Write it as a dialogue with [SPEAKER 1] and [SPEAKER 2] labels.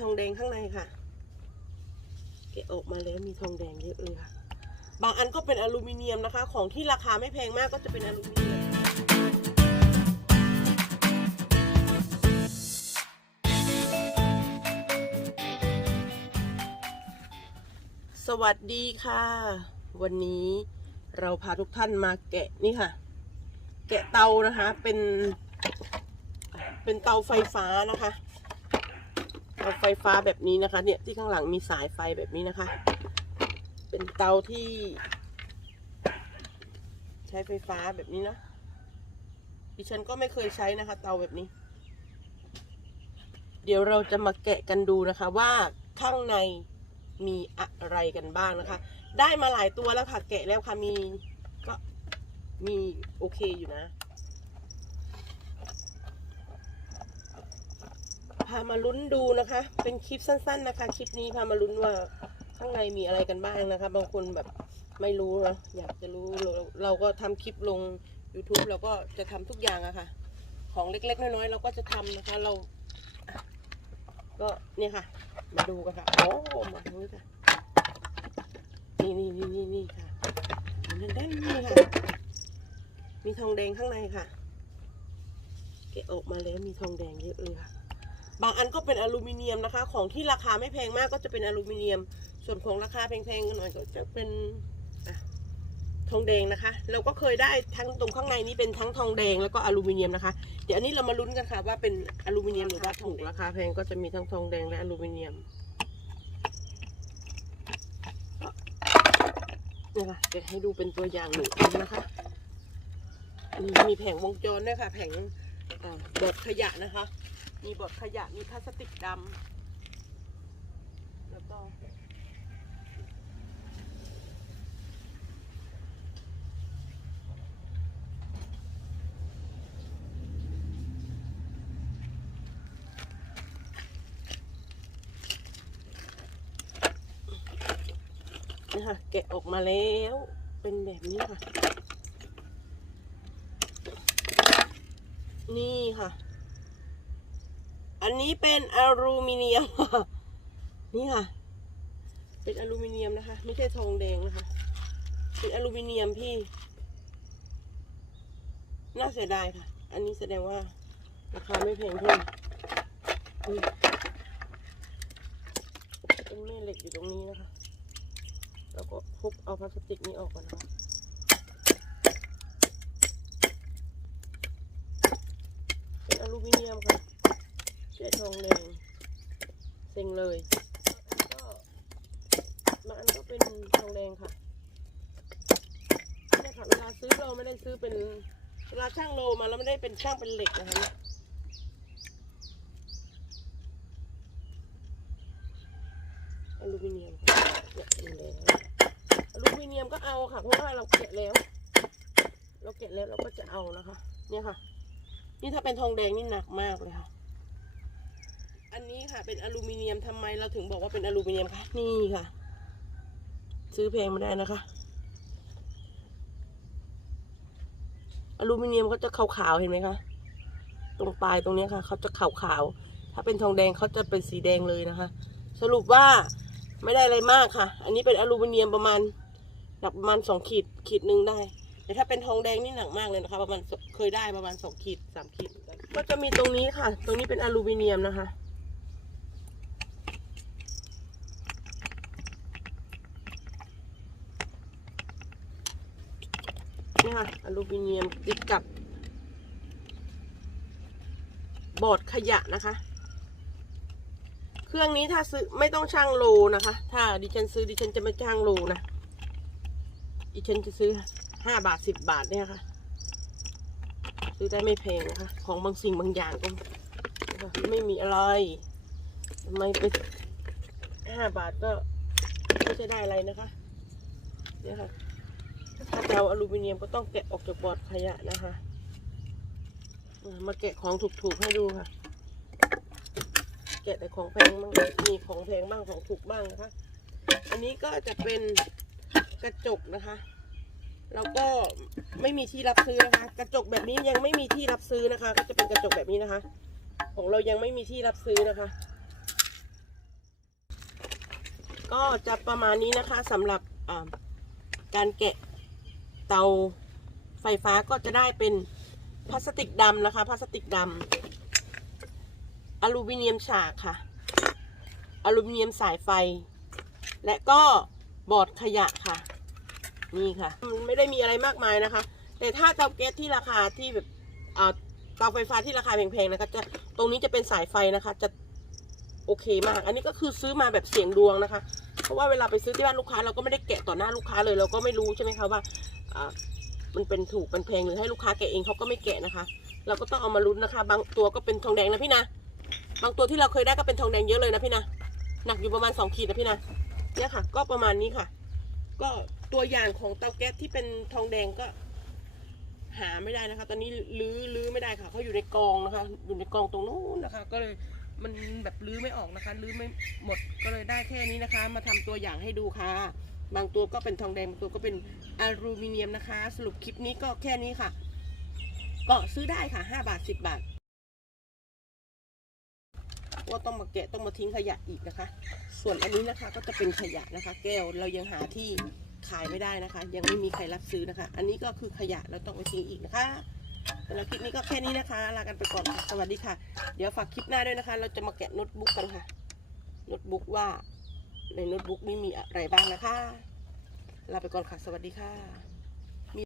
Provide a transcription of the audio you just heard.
[SPEAKER 1] ทองแดงข้างในค่ะแกะออกมาแล้วมีทองแดงเยอะเลยค่ะ บางอันก็เป็นอลูมิเนียมนะคะ ของที่ราคาไม่แพงมากก็จะเป็นอลูมิเนียมสวัสดีค่ะ วันนี้เราพาทุกท่านมาแกะนี่ค่ะ แกะเตานะคะเป็น เป็นเตาไฟฟ้านะคะ เตาไฟฟ้าแบบนี้นะคะ เนี่ยที่ข้างหลังมีสายไฟแบบนี้นะคะ เป็นเตาที่ ใช้ไฟฟ้าแบบนี้นะดิฉันก็ไม่เคยใช้นะคะ เตาแบบนี้ เดี๋ยวเราจะมาแกะกันดูนะคะ ว่าข้างในมีอะไรกันบ้างนะคะ ได้มาหลายตัวแล้วค่ะ แกะแล้วค่ะมีก็มีโอเคอยู่นะ พามาลุ้นดูนะคะ เป็นคลิปสั้น ๆ นะคะ คลิปนี้พามาลุ้นว่าข้างในมีอะไรกันบ้างนะคะ บางคนแบบไม่รู้นะอยากจะรู้เราเราก็ทำคลิปลง YouTube เราก็จะทำทุกอย่างอะค่ะ ของเล็กๆ น้อยๆเราก็จะทำนะคะเรา ก็เนี่ยค่ะ มาดูกันค่ะโอ้มาตรงนี้ค่ะนี่นี่นี่นี่นี่ค่ะนี่ด้านนี้ค่ะ มีทองแดงข้างในค่ะแกะออกมาแล้วมีทองแดงเยอะเลยค่ะ บางอันก็เป็นอลูมิเนียมนะคะ ของที่ราคาไม่แพงมากก็จะเป็นอลูมิเนียม ส่วนของราคาแพงๆกันหน่อยก็จะเป็นทองแดงนะคะ เราก็เคยได้ทั้งตรงข้างในนี้เป็นทั้งทองแดงแล้วก็อลูมิเนียมนะคะ เดี๋ยวอันนี้เรามาลุ้นกันค่ะ ว่าเป็นอลูมิเนียมหรือว่าถูกราคาแพงก็จะมีทั้งทองแดงและอลูมิเนียมนี่ค่ะเดี๋ยวให้ดูเป็นตัวอย่างหนึ่งอันนะคะนี่มีแผงวงจรด้วยค่ะ แผงอ่าบขยะนะคะ มีบอดขยะ มีพลาสติกดำ แล้วก็ นี่ค่ะ แกะออกมาแล้ว เป็นแบบนี้ค่ะ นี่ค่ะ อันนี้เป็นอลูมิเนียม นี่ค่ะ เป็นอลูมิเนียมนะคะ ไม่ใช่ทองแดงนะคะ เป็นอลูมิเนียมพี่ น่าเสียดายค่ะ อันนี้แสดงว่าราคาไม่แพงเพิ่มเป็นแม่เหล็กอยู่ตรงนี้นะคะ แล้วก็ทุบเอาพลาสติกนี้ออกก่อนนะคะ เป็นอลูมิเนียมค่ะ เชื่ องแดงเซ็งเลยก็บางอันก็เป็นทองแดงค่ะเนี่ยค่ะเวลาซื้อเราไม่ได้ซื้อเป็นเวลาช่างโลมาแล้วไม่ได้เป็นช่างเป็นเหล็กนะคะอลูมิเนียมค่ะเนี่ยเป็นแดงอลูมิเนียมก็เอาค่ะเพราะว่าเราแกะแล้ว เราแกะแล้วเราก็จะเอานะคะ เนี่ยค่ะ นี่ถ้าเป็นทองแดงนี่หนักมากเลยค่ะ อันนี้ค่ะเป็นอลูมิเนียมทำไมเราถึงบอกว่าเป็นอลูมิเนียมคะนี่ค่ะ ซื้อแพงมาได้นะคะ อลูมิเนียมเขาจะขาวๆเห็นไหมคะตรงปลายตรงนี้ค่ะเขาจะขาวๆถ้าเป็นทองแดงเขาจะเป็นสีแดงเลยนะคะ สรุปว่าไม่ได้อะไรมากค่ะ อันนี้เป็นอลูมิเนียมประมาณหนักประมาณสองขีดขีดหนึ่งได้แต่ถ้าเป็นทองแดงนี่หนักมากเลยนะคะ ประมาณเคยได้ประมาณสองขีดสามขีด ก็จะมีตรงนี้ค่ะ ตรงนี้เป็นอลูมิเนียมนะคะ นี่ค่ะอลูมิเนียมติดกับบอร์ดขยะนะคะ เครื่องนี้ถ้าซื้อไม่ต้องช่างโลนะคะ ถ้าดิฉันซื้อดิฉันจะไม่ช่างโลนะ ดิฉันจะซื้อห้าบาทสิบบาทเนี่ยค่ะ ซื้อได้ไม่แพงนะคะ ของบางสิ่งบางอย่างก็ไม่มีอะไรทำไมไปห้าบาทก็ไม่ใช่ได้อะไรนะคะเนี่ยค่ะ ถ้าจะเอาอลูมิเนียมก็ต้องแกะออกจากบอร์ดขยะนะคะ มาแกะของถูกๆให้ดูค่ะ แกะแต่ของแพงบ้างมีของแพงบ้างของถูกบ้างนะคะ อันนี้ก็จะเป็นกระจกนะคะแล้วก็ไม่มีที่รับซื้อนะคะ กระจกแบบนี้ยังไม่มีที่รับซื้อนะคะ ก็จะเป็นกระจกแบบนี้นะคะ ของเรายังไม่มีที่รับซื้อนะคะ ก็จะประมาณนี้นะคะสำหรับการแกะ เตาไฟฟ้าก็จะได้เป็นพลาสติกดำนะคะพลาสติกดำอลูมิเนียมฉากค่ะ อลูมิเนียมสายไฟ และก็บอร์ดขยะค่ะ นี่ค่ะ มันไม่ได้มีอะไรมากมายนะคะ แต่ถ้าเตาแก๊สที่ราคาที่แบบเตาไฟฟ้าที่ราคาแพงๆนะคะจะตรงนี้จะเป็นสายไฟนะคะ จะโอเคมาก อันนี้ก็คือซื้อมาแบบเสียงดวงนะคะ ราะว่าเวลาไปซื้อที่บ้านลูกค้าเราก็ไม่ได้แกะต่อหน้าลูกค้าเลยเราก็ไม่รู้ใช่ไหมคะว่ามันเป็นถูกเป็นแพงหรือให้ลูกค้าแกะเองเขาก็ไม่แกะนะคะ เราก็ต้องเอามาลุ้นนะคะ บางตัวก็เป็นทองแดงนะพี่นะบางตัวที่เราเคยได้ก็เป็นทองแดงเยอะเลยนะพี่นะหนักอยู่ประมาณสองขีดนะพี่นะเนี่ยค่ะ ก็ประมาณนี้ค่ะ ก็ตัวอย่างของเตาแก๊สที่เป็นทองแดงก็ หาไม่ได้นะคะ ตอนนี้ลื้อลื้อไม่ได้ค่ะเขาอยู่ในกองนะคะ อยู่ในกองตรงนู้นนะคะ ก็เลย มันแบบลื้อไม่ออกนะคะลื้อไม่หมดก็เลยได้แค่นี้นะคะ มาทำตัวอย่างให้ดูค่ะ บางตัวก็เป็นทองแดงบางตัวก็เป็นอลูมิเนียมนะคะ สรุปคลิปนี้ก็แค่นี้ค่ะ ก็ซื้อได้ค่ะห้าบาทสิบบาทว่าต้องมาแกะต้องมาทิ้งขยะอีกนะคะ ส่วนอันนี้นะคะก็จะเป็นขยะนะคะ แก้วเรายังหาที่ขายไม่ได้นะคะ ยังไม่มีใครรับซื้อนะคะ อันนี้ก็คือขยะเราต้องไปทิ้งอีกนะคะ สำหรับคลิปนี้ก็แค่นี้นะคะ ลากันไปก่อนค่ะ สวัสดีค่ะ เดี๋ยวฝากคลิปหน้าด้วยนะคะ เราจะมาแกะโน้ตบุ๊กกันค่ะ โน้ตบุ๊กว่า ในโน้ตบุ๊กนี้มีอะไรบ้างนะคะ ลาไปก่อนค่ะ สวัสดีค่ะ